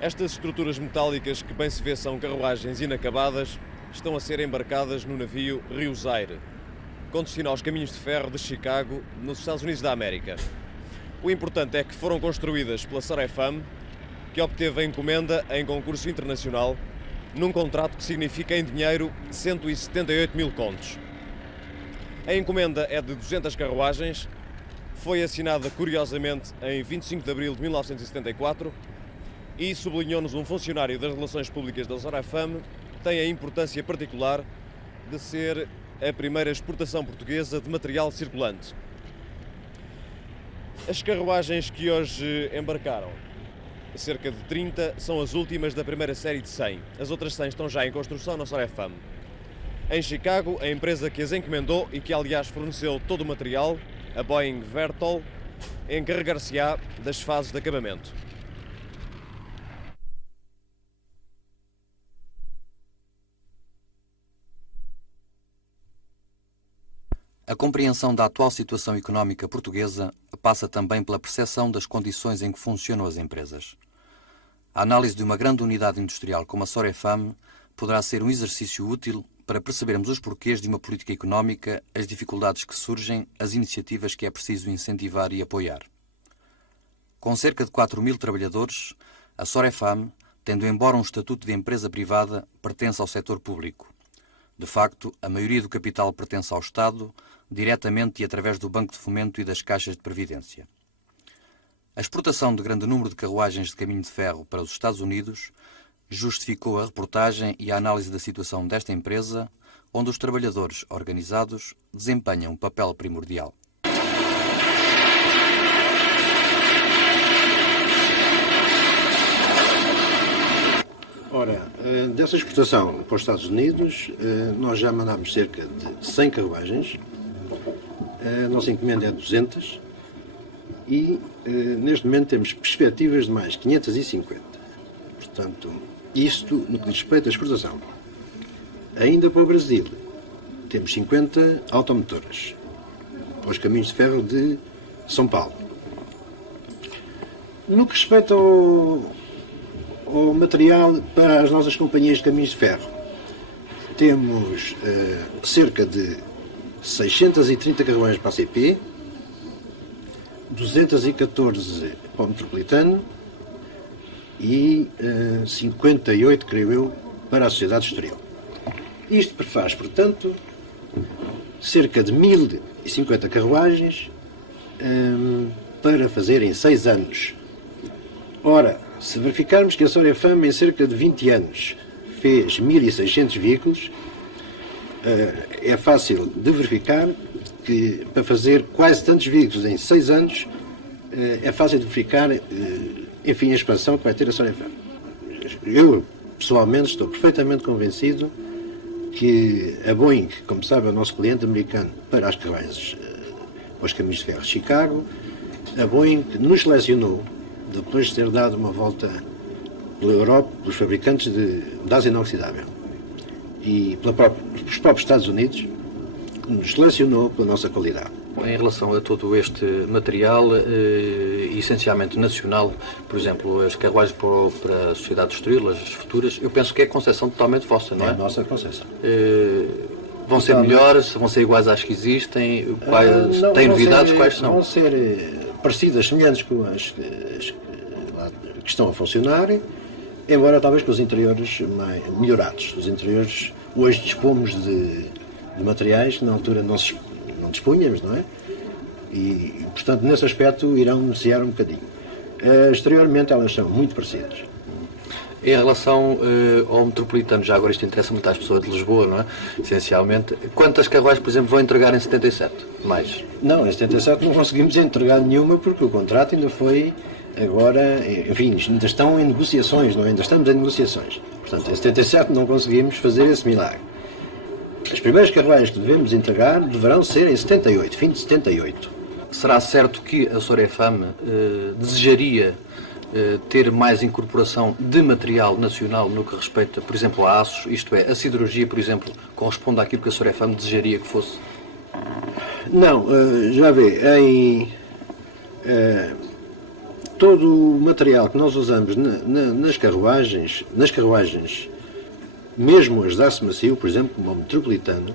Estas estruturas metálicas, que bem se vê são carruagens inacabadas, estão a ser embarcadas no navio Rio Zaire, com destino aos caminhos de ferro de Chicago, nos Estados Unidos da América. O importante é que foram construídas pela Sorefam, que obteve a encomenda em concurso internacional, num contrato que significa em dinheiro 178 mil contos. A encomenda é de 200 carruagens, foi assinada curiosamente em 25 de abril de 1974 e, sublinhou-nos um funcionário das Relações Públicas da Sorefam, tem a importância particular de ser a primeira exportação portuguesa de material circulante. As carruagens que hoje embarcaram, cerca de 30, são as últimas da primeira série de 100. As outras 100 estão já em construção na Sorefam. Em Chicago, a empresa que as encomendou e que, aliás, forneceu todo o material, a Boeing Vertol, encarregar-se-á das fases de acabamento. A compreensão da atual situação económica portuguesa passa também pela percepção das condições em que funcionam as empresas. A análise de uma grande unidade industrial como a Sorefam poderá ser um exercício útil para percebermos os porquês de uma política económica, as dificuldades que surgem, as iniciativas que é preciso incentivar e apoiar. Com cerca de 4.000 trabalhadores, a Sorefam, tendo embora um estatuto de empresa privada, pertence ao setor público. De facto, a maioria do capital pertence ao Estado, diretamente e através do Banco de Fomento e das caixas de previdência. A exportação de grande número de carruagens de caminho de ferro para os Estados Unidos justificou a reportagem e a análise da situação desta empresa, onde os trabalhadores organizados desempenham um papel primordial. Ora, dessa exportação para os Estados Unidos, nós já mandámos cerca de 100 carruagens, a nossa encomenda é 200 e neste momento temos perspectivas de mais 550. Portanto, isto no que diz respeito à exportação. Ainda para o Brasil, temos 50 automotoras para os caminhos de ferro de São Paulo. No que respeita ao material para as nossas companhias de caminhos de ferro, temos cerca de 630 carruagens para a CP, 214 para o Metropolitano e 58, creio eu, para a Sociedade Estoril. Isto faz, portanto, cerca de 1.050 carruagens para fazer em 6 anos. Ora, se verificarmos que a Sorefam em cerca de 20 anos fez 1.600 veículos, é fácil de verificar que para fazer quase tantos veículos em 6 anos é fácil de verificar, enfim, a expansão que vai ter a Sorefam. Eu, pessoalmente, estou perfeitamente convencido que a Boeing, como sabe, é o nosso cliente americano para as carruagens, para os caminhos de ferro de Chicago, a Boeing nos selecionou, depois de ter dado uma volta pela Europa, pelos fabricantes de aço inoxidável e pelos próprios Estados Unidos, que nos selecionou pela nossa qualidade. Em relação a todo este material, essencialmente nacional, por exemplo, as carruagens para a Sociedade Estoril, as futuras, eu penso que é concepção totalmente vossa, não é? É a nossa concepção. Vão ser melhores, vão ser iguais às que existem? Têm novidades? Quais são? Vão ser parecidas, semelhantes com as que estão a funcionar, embora talvez com os interiores melhorados. Os interiores, hoje dispomos de materiais que na altura não dispunhamos, não é? E, portanto, nesse aspecto irão beneficiar um bocadinho. Exteriormente elas são muito parecidas. Em relação ao Metropolitano, já agora isto interessa muito às pessoas de Lisboa, não é? Essencialmente, quantas carruagens, por exemplo, vão entregar em 77? Mais? Não, em 77 não conseguimos entregar nenhuma porque o contrato ainda foi agora, enfim, ainda estão em negociações, não é? Ainda estamos em negociações. Portanto, em 77 não conseguimos fazer esse milagre. As primeiras carruagens que devemos entregar deverão ser em 78, fim de 78. Será certo que a Sorefam desejaria ter mais incorporação de material nacional no que respeita, por exemplo, a aços, isto é, a siderurgia, por exemplo, corresponde àquilo que a Sorefam desejaria que fosse? Não, já vê, todo o material que nós usamos nas carruagens, mesmo as de aço macio, por exemplo, como o metropolitano,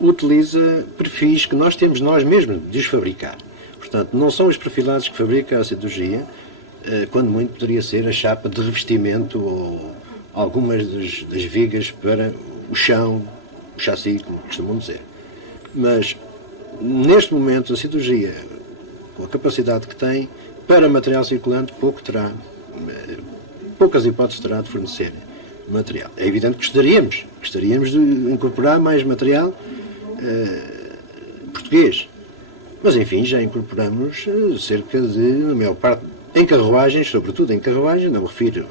utiliza perfis que nós temos nós mesmos de os fabricar. Portanto, não são os perfilados que fabrica a cirurgia, quando muito poderia ser a chapa de revestimento ou algumas das vigas para o chão, o chassi, como costumam dizer. Mas, neste momento, a cirurgia, com a capacidade que tem, para material circulante, poucas hipóteses terá de fornecer material. É evidente que gostaríamos de incorporar mais material português. Mas, enfim, já incorporamos cerca de, na maior parte, em carruagens, sobretudo em carruagens, não me refiro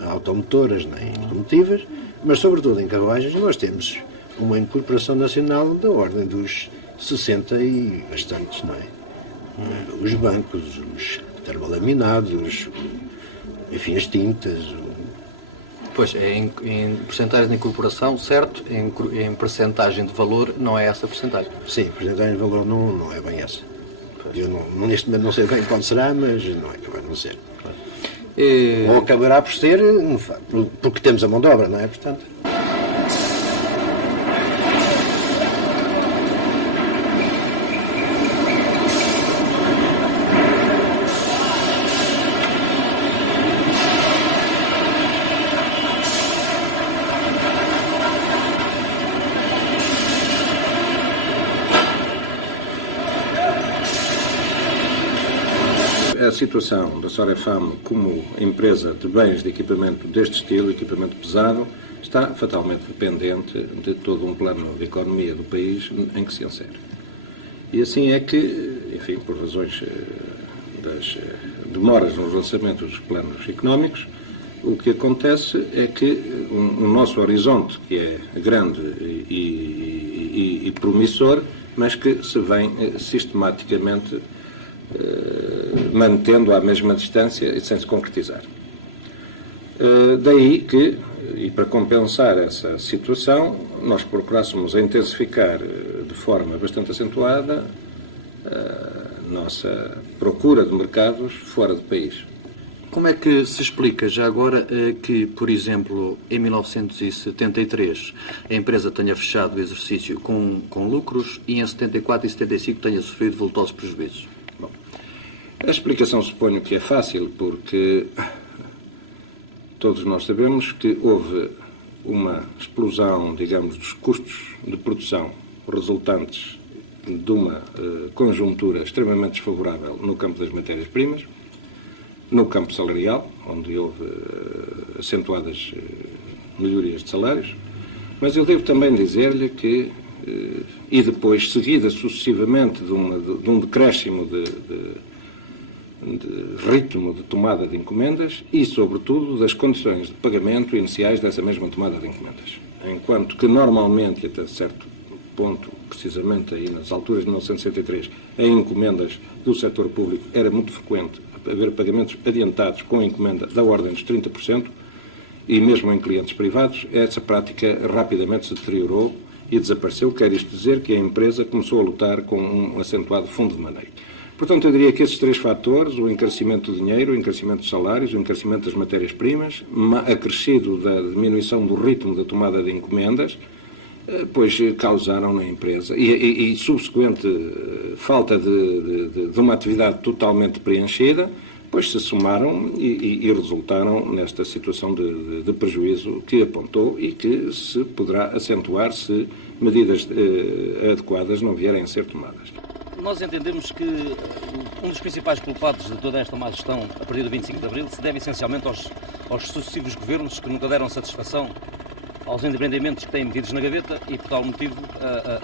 a automotoras nem locomotivas, mas sobretudo em carruagens nós temos uma incorporação nacional da ordem dos 60 e bastantes, não é? Os bancos, os termolaminados, enfim, as tintas. Pois, em percentagem de incorporação, certo, em percentagem de valor não é essa percentagem. Sim, percentagem de valor não é bem essa. Eu neste momento não sei bem quanto será, mas não é capaz de não ser. Ou acabará por ser, porque temos a mão de obra, não é? Portanto. A situação da Sorefam como empresa de bens de equipamento deste estilo, equipamento pesado, está fatalmente dependente de todo um plano de economia do país em que se insere. E assim é que, enfim, por razões das demoras nos lançamentos dos planos económicos, o que acontece é que o nosso horizonte, que é grande e promissor, mas que se vem sistematicamente mantendo à mesma distância e sem se concretizar. Daí que, e para compensar essa situação, nós procurássemos intensificar de forma bastante acentuada a nossa procura de mercados fora do país. Como é que se explica já agora que, por exemplo, em 1973 a empresa tenha fechado o exercício com lucros e em 74 e 75 tenha sofrido vultosos prejuízos? Bom, a explicação suponho que é fácil, porque todos nós sabemos que houve uma explosão, digamos, dos custos de produção resultantes de uma conjuntura extremamente desfavorável no campo das matérias-primas, no campo salarial, onde houve acentuadas melhorias de salários, mas eu devo também dizer-lhe que, e depois seguida sucessivamente de um decréscimo de ritmo de tomada de encomendas e, sobretudo, das condições de pagamento iniciais dessa mesma tomada de encomendas. Enquanto que, normalmente, até certo ponto, precisamente aí nas alturas de 1963, em encomendas do setor público era muito frequente haver pagamentos adiantados com encomenda da ordem dos 30%, e mesmo em clientes privados, essa prática rapidamente se deteriorou e desapareceu. Quer isto dizer que a empresa começou a lutar com um acentuado fundo de maneio. Portanto, eu diria que esses três fatores, o encarecimento do dinheiro, o encarecimento dos salários, o encarecimento das matérias-primas, acrescido da diminuição do ritmo da tomada de encomendas, pois causaram na empresa, e subsequente falta de uma atividade totalmente preenchida, pois se somaram e resultaram nesta situação de prejuízo que apontou e que se poderá acentuar se medidas adequadas não vierem a ser tomadas. Nós entendemos que um dos principais culpados de toda esta má gestão, a partir do 25 de Abril, se deve essencialmente aos sucessivos governos que nunca deram satisfação aos empreendimentos que têm metidos na gaveta e, por tal motivo,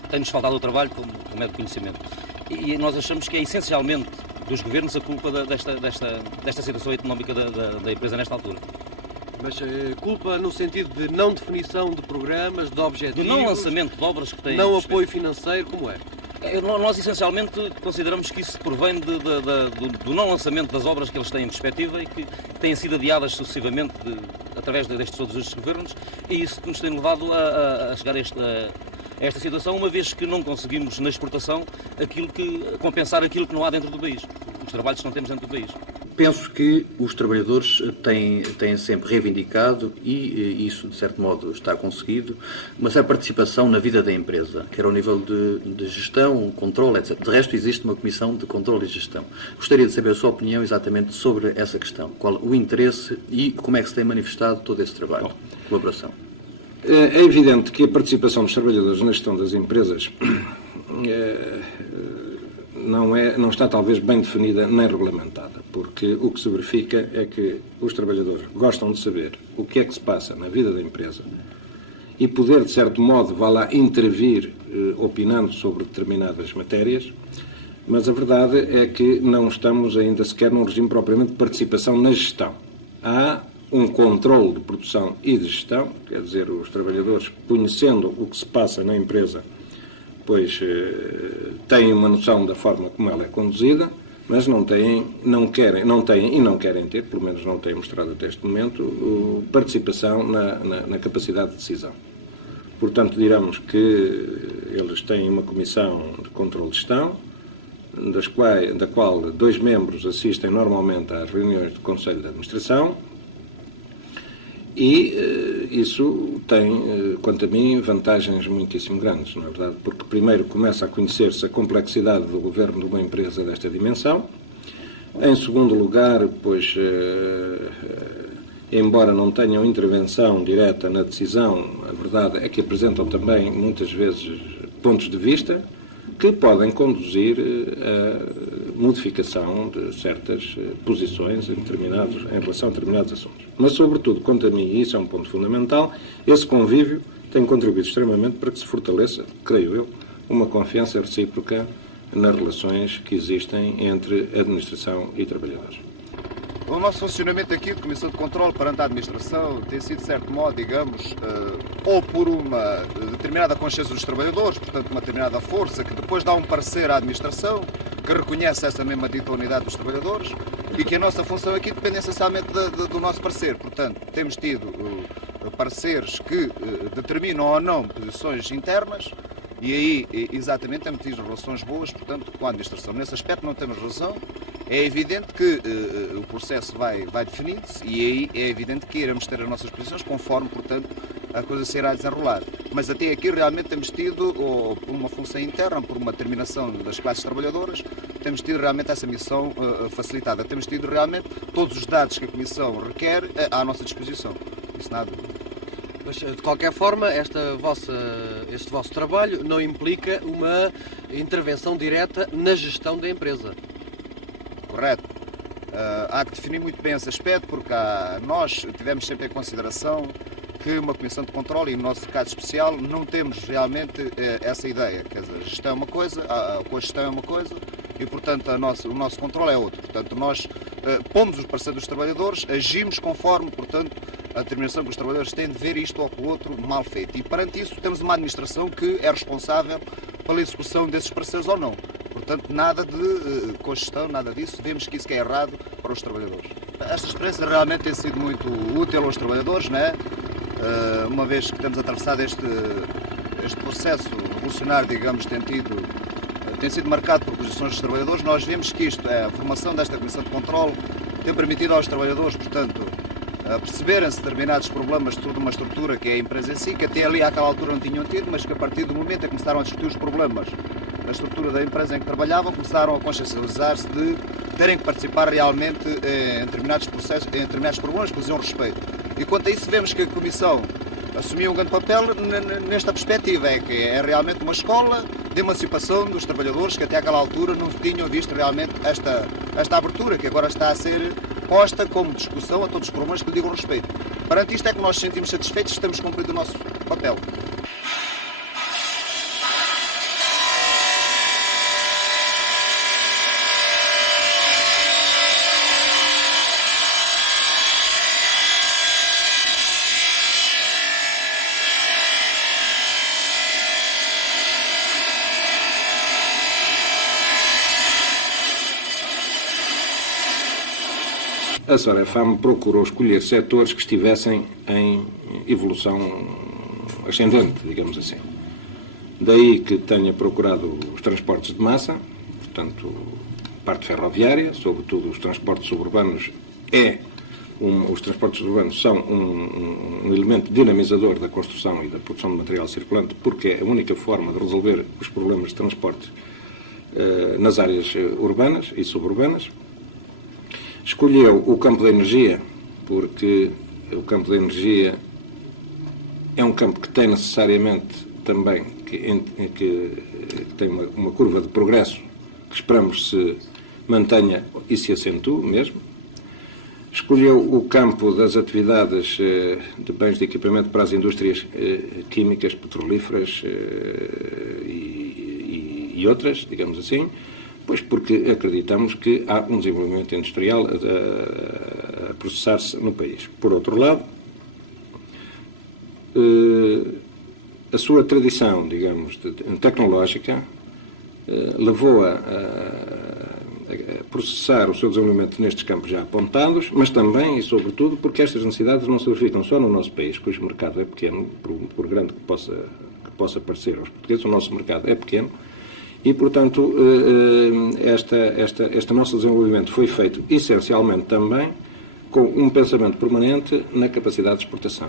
tem-nos faltado o trabalho, como é de conhecimento. E nós achamos que é essencialmente dos governos a culpa desta situação económica da empresa nesta altura. Mas culpa no sentido de não definição de programas, de objetivos... Do não lançamento de obras que têm... Não apoio financeiro, como é? Nós, essencialmente, consideramos que isso provém do não lançamento das obras que eles têm em perspectiva e que têm sido adiadas sucessivamente através destes todos estes governos, e isso nos tem levado a chegar a esta situação, uma vez que não conseguimos, na exportação, compensar aquilo que não há dentro do país, os trabalhos que não temos dentro do país. penso que os trabalhadores têm sempre reivindicado, e isso de certo modo está conseguido, uma certa participação na vida da empresa, quer ao nível de gestão, controle, etc. De resto, existe uma comissão de controle e gestão. Gostaria de saber a sua opinião exatamente sobre essa questão. Qual o interesse e como é que se tem manifestado todo esse trabalho de colaboração? É evidente que a participação dos trabalhadores na gestão das empresas não está talvez bem definida nem regulamentada, porque o que se verifica é que os trabalhadores gostam de saber o que é que se passa na vida da empresa e poder, de certo modo, vá lá intervir opinando sobre determinadas matérias, mas a verdade é que não estamos ainda sequer num regime propriamente de participação na gestão. Há um controle de produção e de gestão, quer dizer, os trabalhadores, conhecendo o que se passa na empresa, pois têm uma noção da forma como ela é conduzida, mas não querem ter, pelo menos não têm mostrado até este momento, participação na capacidade de decisão. Portanto, diremos que eles têm uma comissão de controle de gestão, da qual 2 membros assistem normalmente às reuniões do Conselho de Administração, e isso tem, quanto a mim, vantagens muitíssimo grandes, não é verdade? Porque primeiro começa a conhecer-se a complexidade do governo de uma empresa desta dimensão. Em segundo lugar, pois, embora não tenham intervenção direta na decisão, a verdade é que apresentam também, muitas vezes, pontos de vista que podem conduzir a modificação de certas posições em relação a determinados assuntos. Mas, sobretudo, quanto a mim, e isso é um ponto fundamental, esse convívio tem contribuído extremamente para que se fortaleça, creio eu, uma confiança recíproca nas relações que existem entre administração e trabalhadores. O nosso funcionamento aqui de Comissão de Controle perante a Administração tem sido, de certo modo, digamos, ou por uma determinada consciência dos trabalhadores, portanto, uma determinada força, que depois dá um parecer à Administração, que reconhece essa mesma dita unidade dos trabalhadores, e que a nossa função aqui depende essencialmente do nosso parecer. Portanto, temos tido pareceres que determinam ou não posições internas, e aí, exatamente, temos tido relações boas, portanto, com a Administração. Nesse aspecto não temos razão. É evidente que o processo vai definindo-se e aí é evidente que iremos ter as nossas posições conforme, portanto, a coisa se irá desenrolar. Mas até aqui realmente temos tido, ou por uma função interna, por uma determinação das classes trabalhadoras, temos tido realmente essa missão facilitada. Temos tido realmente todos os dados que a Comissão requer à nossa disposição. Isso nada. Mas, de qualquer forma, este vosso trabalho não implica uma intervenção direta na gestão da empresa. Correto. Há que definir muito bem esse aspecto, porque nós tivemos sempre em consideração que uma comissão de controle, e no nosso caso especial, não temos realmente essa ideia. Quer dizer, a gestão é uma coisa, a cogestão é uma coisa, e, portanto, o nosso controle é outro. Portanto, nós pomos os parceiros dos trabalhadores, agimos conforme, portanto, a determinação que os trabalhadores têm de ver isto ou aquilo outro mal feito. E, perante isso, temos uma administração que é responsável pela execução desses parceiros ou não. Portanto, nada de cogestão, nada disso. Vemos que isso que é errado para os trabalhadores. Esta experiência realmente tem sido muito útil aos trabalhadores, não é? Uma vez que temos atravessado este processo revolucionário, digamos, tem sido marcado por posições dos trabalhadores, nós vemos que a formação desta Comissão de Controle tem permitido aos trabalhadores, portanto, perceberem-se determinados problemas de toda uma estrutura que é a empresa em si, que até ali àquela altura não tinham tido, mas que a partir do momento em que começaram a discutir os problemas da estrutura da empresa em que trabalhavam, começaram a consciencializar-se de terem que participar realmente em determinados processos, em determinados problemas que lhes diziam respeito. E quanto a isso, vemos que a Comissão assumiu um grande papel nesta perspectiva, que é realmente uma escola de emancipação dos trabalhadores que até àquela altura não tinham visto realmente esta abertura, que agora está a ser posta como discussão a todos os problemas que lhe digam respeito. Perante isto é que nós nos sentimos satisfeitos e temos cumprido o nosso papel. A Sorefam procurou escolher setores que estivessem em evolução ascendente, digamos assim. Daí que tenha procurado os transportes de massa, portanto, parte ferroviária, sobretudo os transportes suburbanos os transportes urbanos são um elemento dinamizador da construção e da produção de material circulante, porque é a única forma de resolver os problemas de transporte nas áreas urbanas e suburbanas. Escolheu o campo da energia, porque o campo da energia é um campo que tem necessariamente também que tem uma curva de progresso que esperamos se mantenha e se acentue mesmo. Escolheu o campo das atividades de bens de equipamento para as indústrias químicas, petrolíferas e outras, digamos assim, pois porque acreditamos que há um desenvolvimento industrial a processar-se no país. Por outro lado, a sua tradição, digamos, tecnológica levou a processar o seu desenvolvimento nestes campos já apontados, mas também e sobretudo porque estas necessidades não se verificam só no nosso país, cujo mercado é pequeno, por grande que possa parecer aos portugueses, o nosso mercado é pequeno e, portanto, este nosso desenvolvimento foi feito essencialmente também com um pensamento permanente na capacidade de exportação.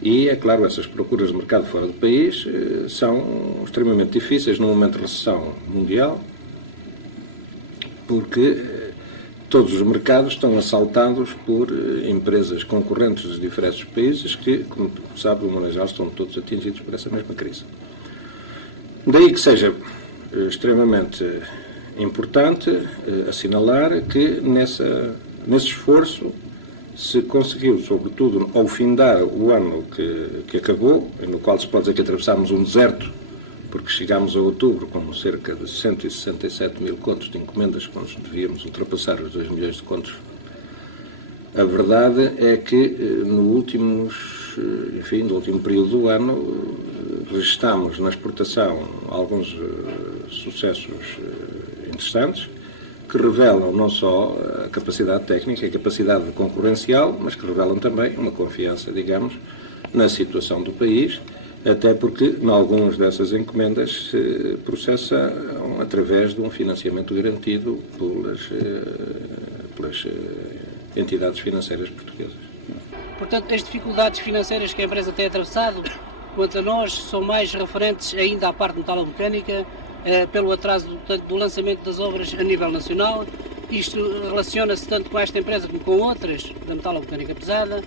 E, é claro, essas procuras de mercado fora do país são extremamente difíceis num momento de recessão mundial, porque todos os mercados estão assaltados por empresas concorrentes dos diferentes países que, como sabe, o manejo geral, estão todos atingidos por essa mesma crise. Daí que seja extremamente importante assinalar que nesse esforço se conseguiu, sobretudo ao findar o ano que acabou, no qual se pode dizer que atravessámos um deserto, porque chegámos a outubro com cerca de 167 mil contos de encomendas, quando devíamos ultrapassar os 2 milhões de contos. A verdade é que no último período do ano, registámos na exportação alguns sucessos interessantes, que revelam não só a capacidade técnica, a capacidade concorrencial, mas que revelam também uma confiança, digamos, na situação do país, até porque, em algumas dessas encomendas, se processam através de um financiamento garantido pelas entidades financeiras portuguesas. Portanto, as dificuldades financeiras que a empresa tem atravessado, quanto a nós, são mais referentes ainda à parte metalomecânica, pelo atraso do lançamento das obras a nível nacional. Isto relaciona-se tanto com esta empresa como com outras da metalomecânica pesada,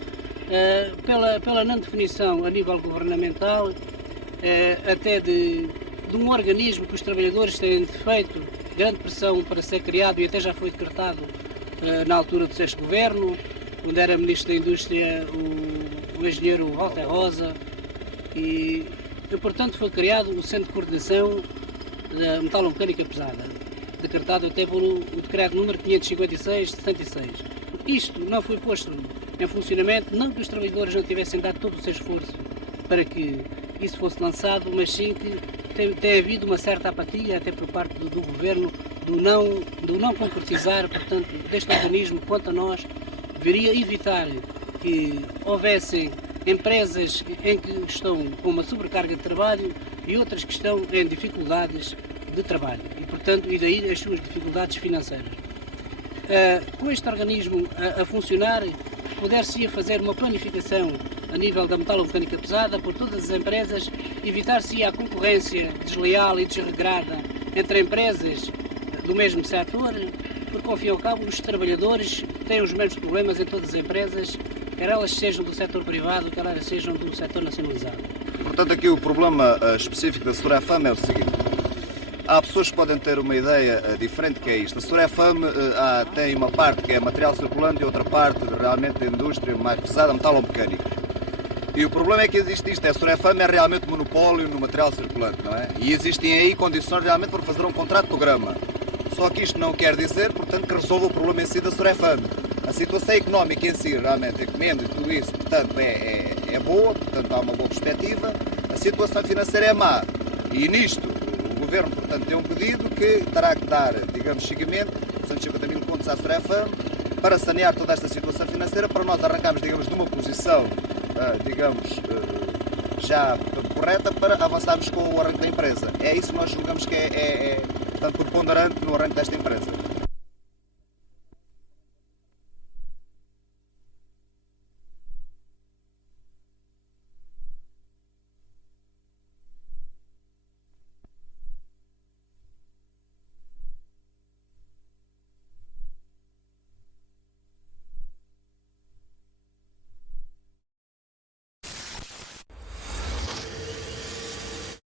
pela não definição a nível governamental, até de um organismo que os trabalhadores têm feito grande pressão para ser criado e até já foi decretado na altura do sexto governo, onde era Ministro da Indústria o engenheiro Walter Rosa, e portanto foi criado o Centro de Coordenação da Metalomecânica Pesada, decretado até pelo decreto número 556 de 76. Isto não foi posto em funcionamento, não que os trabalhadores não tivessem dado todo o seu esforço para que isso fosse lançado, mas sim que tem havido uma certa apatia, até por parte do Governo, do não concretizar, portanto, deste organismo. Quanto a nós, deveria evitar que houvessem empresas em que estão com uma sobrecarga de trabalho e outras que estão em dificuldades de trabalho e, portanto, e daí as suas dificuldades financeiras. Com este organismo a funcionar, poder-se-ia fazer uma planificação a nível da metalomecânica pesada por todas as empresas, evitar-se-ia a concorrência desleal e desregrada entre empresas do mesmo setor, porque, ao fim e ao cabo, os trabalhadores têm os mesmos problemas em todas as empresas, quer elas sejam do setor privado, quer elas sejam do setor nacionalizado. Portanto, aqui o problema específico da Sorefam é o seguinte. Há pessoas que podem ter uma ideia diferente que é isto. A Sorefam tem uma parte que é material circulante e outra parte realmente de indústria mais pesada, metalomecânica. E o problema é que existe isto. A Sorefam é realmente monopólio no material circulante, não é? E existem aí condições realmente para fazer um contrato de programa. Só que isto não quer dizer, portanto, que resolva o problema em si da Sorefam. A situação económica em si, realmente, encomenda e tudo isso, portanto, é boa, portanto, há uma boa perspectiva. A situação financeira é má. E nisto, o Governo, portanto, tem um pedido que terá que dar, digamos, seguimento, 250 mil contos à Sorefam, para sanear toda esta situação financeira, para nós arrancarmos, digamos, de uma posição, já portanto, correta, para avançarmos com o arranque da empresa. É isso que nós julgamos que portanto, preponderante no arranque desta empresa.